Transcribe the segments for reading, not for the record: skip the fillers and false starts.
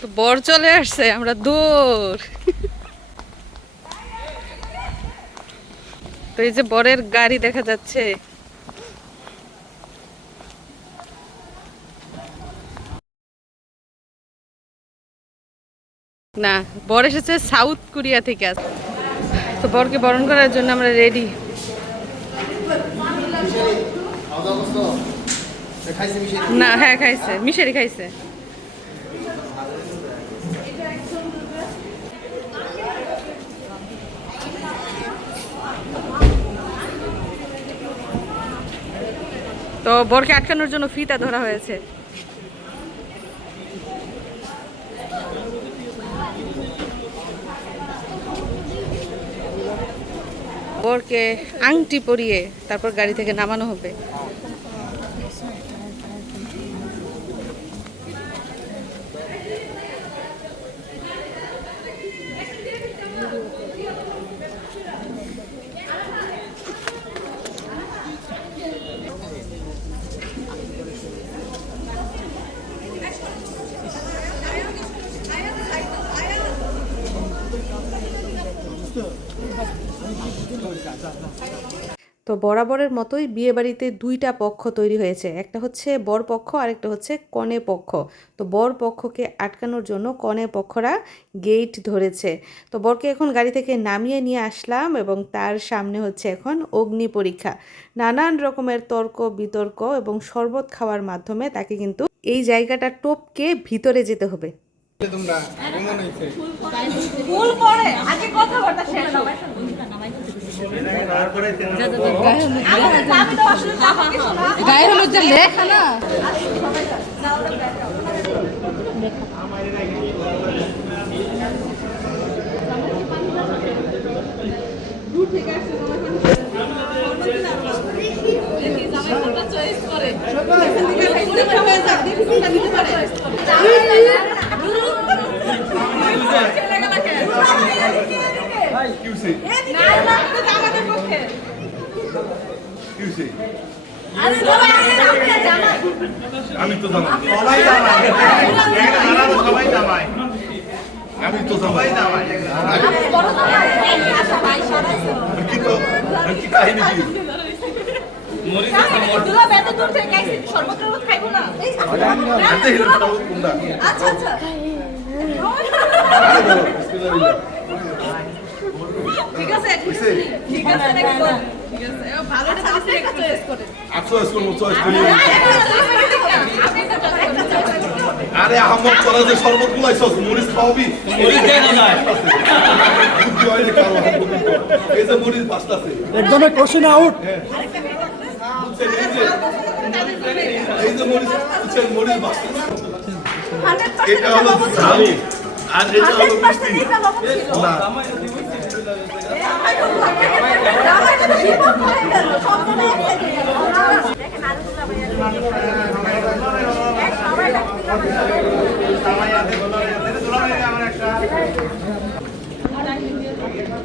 তো বর চলে আসছে, আমরা দৌড়। তো এই যে বরের গাড়ি দেখা যাচ্ছে। না, বর এসেছে সাউথ কোরিয়া থেকে। তো বরকে বরণ করার জন্য আমরা রেডি। না, হ্যাঁ খাইছে, মিশারি খাইছে। তো বরকে আটকানোর জন্য ফিতা ধরা হয়েছে। বরকে আংটি পরিয়ে তারপর গাড়ি থেকে নামানো হবে। তো বরাবরের মতোই বিয়েবাড়িতে দুইটা পক্ষ তৈরি হয়েছে, একটা হচ্ছে বর পক্ষ আর একটা হচ্ছে কনে পক্ষ। তো বর পক্ষকে আটকানোর জন্য কনে পক্ষরা গেট ধরেছে। তো বরকে এখন গাড়ি থেকে নামিয়ে নিয়ে আসলাম এবং তার সামনে হচ্ছে এখন অগ্নি পরীক্ষা। নানান রকমের তর্ক বিতর্ক এবং শরবত খাওয়ার মাধ্যমে তাকে কিন্তু এই জায়গাটা টপকে ভিতরে যেতে হবে। গায়ের হলুদ যে লেখা না, আমি তো জামাই, সবাই জামাই, সবাই জামাই, আমি তো সবাই জামাই। কি তো কি কাহিনী কি? মরিস দুলা বেত দূর থেকে গাইছে শরবত খাইবো না। আচ্ছা আচ্ছা ঠিক আছে ঠিক আছে দেখো ঠিক আছে ভালোটা আপনি চয়েস করেন। চয়েস করব চয়েস করি। আরে আহমদ চলে যে শরবত গুলাইছস মরিস খাওয়াবি মরিস দেন না বুদ্ধি হয় না কারো এই যে মরিস বাসতাছে একদম কোশ্চেন আউট। এই যে মরিস বুঝছেন মরিস বাসতাছে এটা হলো ঝালি আর এটা হলো মিষ্টি না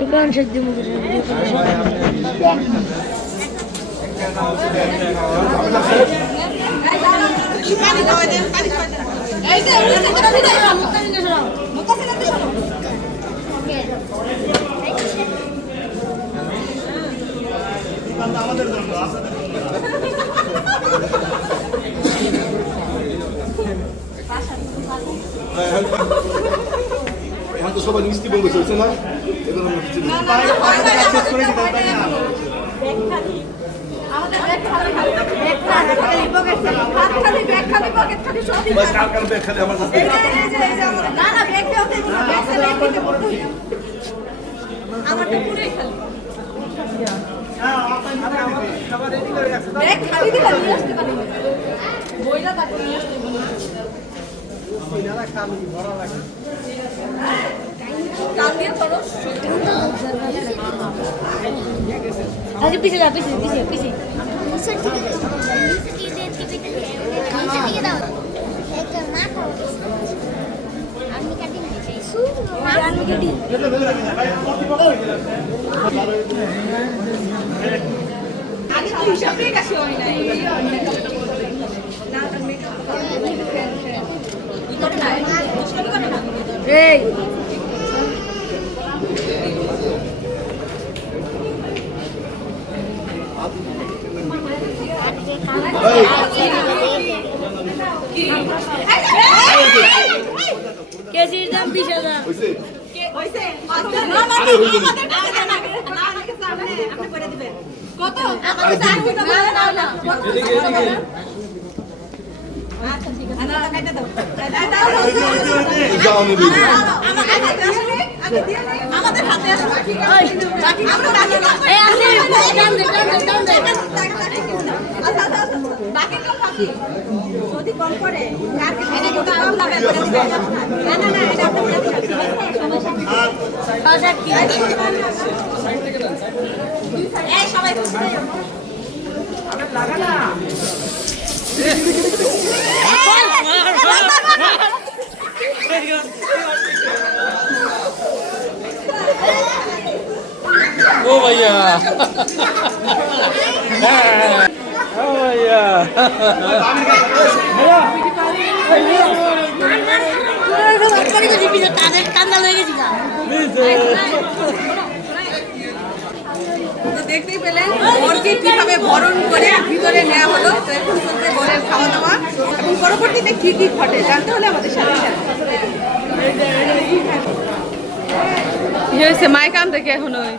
দোকান শেখ দিব আমাদের জন্য এখন তো সবাই মিষ্টি বন্ধ চলছে না এবার আরে পিছে যা পিছে পিছে পিছে হিসাবে কাছে হয় না 20,000 হইছে হইছে আরে হইলো না। আপনি করে দিবেন কত আরে দিন। আচ্ছা ঠিক আছে না কাটা দাও যাও নিবি আমাদের হাতে আসো বাকি আমরা বাকি এই আসে টান দে বাকি লোক বাকি যদি কম করে আর কি এটা কম লাগাই না না না এটা আপনি বাজার কি এই সবাই বুঝতে ओ भैया ओ भैया কান্দা হয়ে গেছি গা তো দেখতেই পেলেন বরকে কিভাবে বরণ করে ভিতরে নেওয়া হলো। তো এখন চলছে বরের খাওয়া দাওয়া এবং পরবর্তীতে কি কি ঘটে জানতে হলে আমাদের সাথে কি হয়েছে মাইক আনতে কি এখন ওই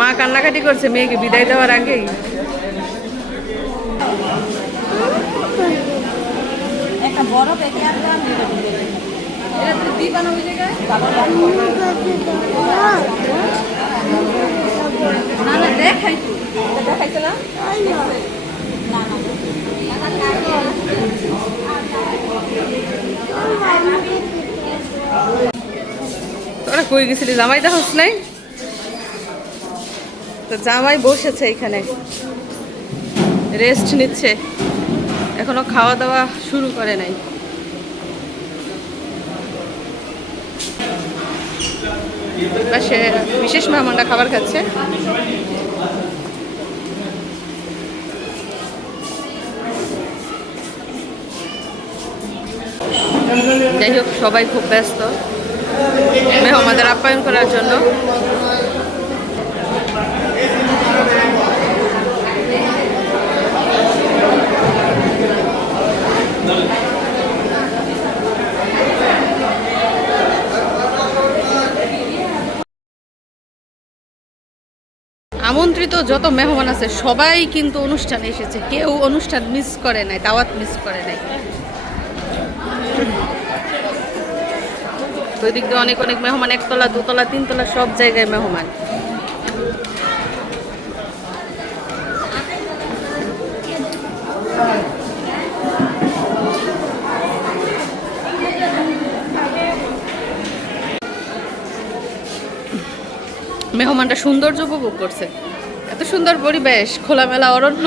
মা কান্নাকাটি করছে মেয়েকে বিদায় দেওয়ার আগেই। একটা বড় পেটে আসলাম এটা তো দিবান ওই জায়গায় না না দেখাই তো দেখাইছে না তোরা কই গেছিলি জামাই দেখাস নাই? তো জামাই বসেছে এখানে রেস্ট নিচ্ছে, এখনো খাওয়া দাওয়া শুরু করে নাই। পাশে বিশেষ মেহমানরা খাবার খাচ্ছে। যাই হোক সবাই খুব ব্যস্ত মেহমানদের আপ্যায়ন করার জন্য। আমন্ত্রিত যত মেহমান আছে সবাই কিন্তু অনুষ্ঠানে এসেছে, কেউ অনুষ্ঠান মিস করে নাই, দাওয়াত মিস করে নাই। ওই দিক দিয়ে অনেক অনেক মেহমান, একতলা দুতলা তিনতলা সব জায়গায় মেহমান। মেহমানটা সৌন্দর্য উপভোগ করছে, এত সুন্দর পরিবেশ, খোলামেলা অরণ্য।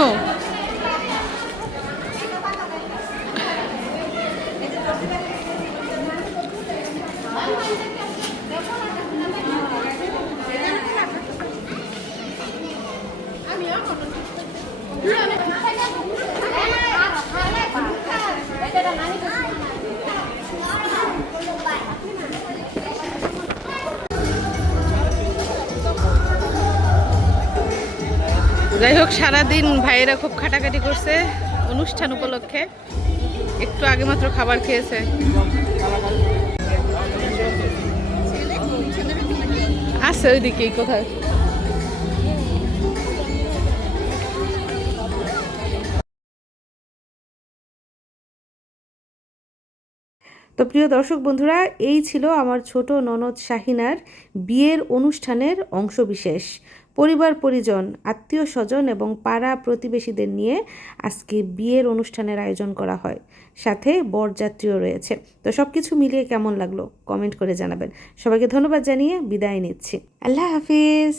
যাই হোক সারাদিন ভাইয়েরা খুব খাটাখাটি করছে অনুষ্ঠান উপলক্ষে, একটু আগে মাত্র খাবার খেয়েছে। আছে ওইদিকেই কোথায়। তো প্রিয় দর্শক বন্ধুরা, এই ছিল আমার ছোট ননদ শাহিনার বিয়ের অনুষ্ঠানের অংশবিশেষ। পরিবার পরিজন, আত্মীয় স্বজন এবং পাড়া প্রতিবেশীদের নিয়ে আজকে বিয়ের অনুষ্ঠানের আয়োজন করা হয়, সাথে বরযাত্রীও রয়েছে। তো সব কিছু মিলিয়ে কেমন লাগলো কমেন্ট করে জানাবেন। সবাইকে ধন্যবাদ জানিয়ে বিদায় নিচ্ছি। আল্লাহ হাফিজ।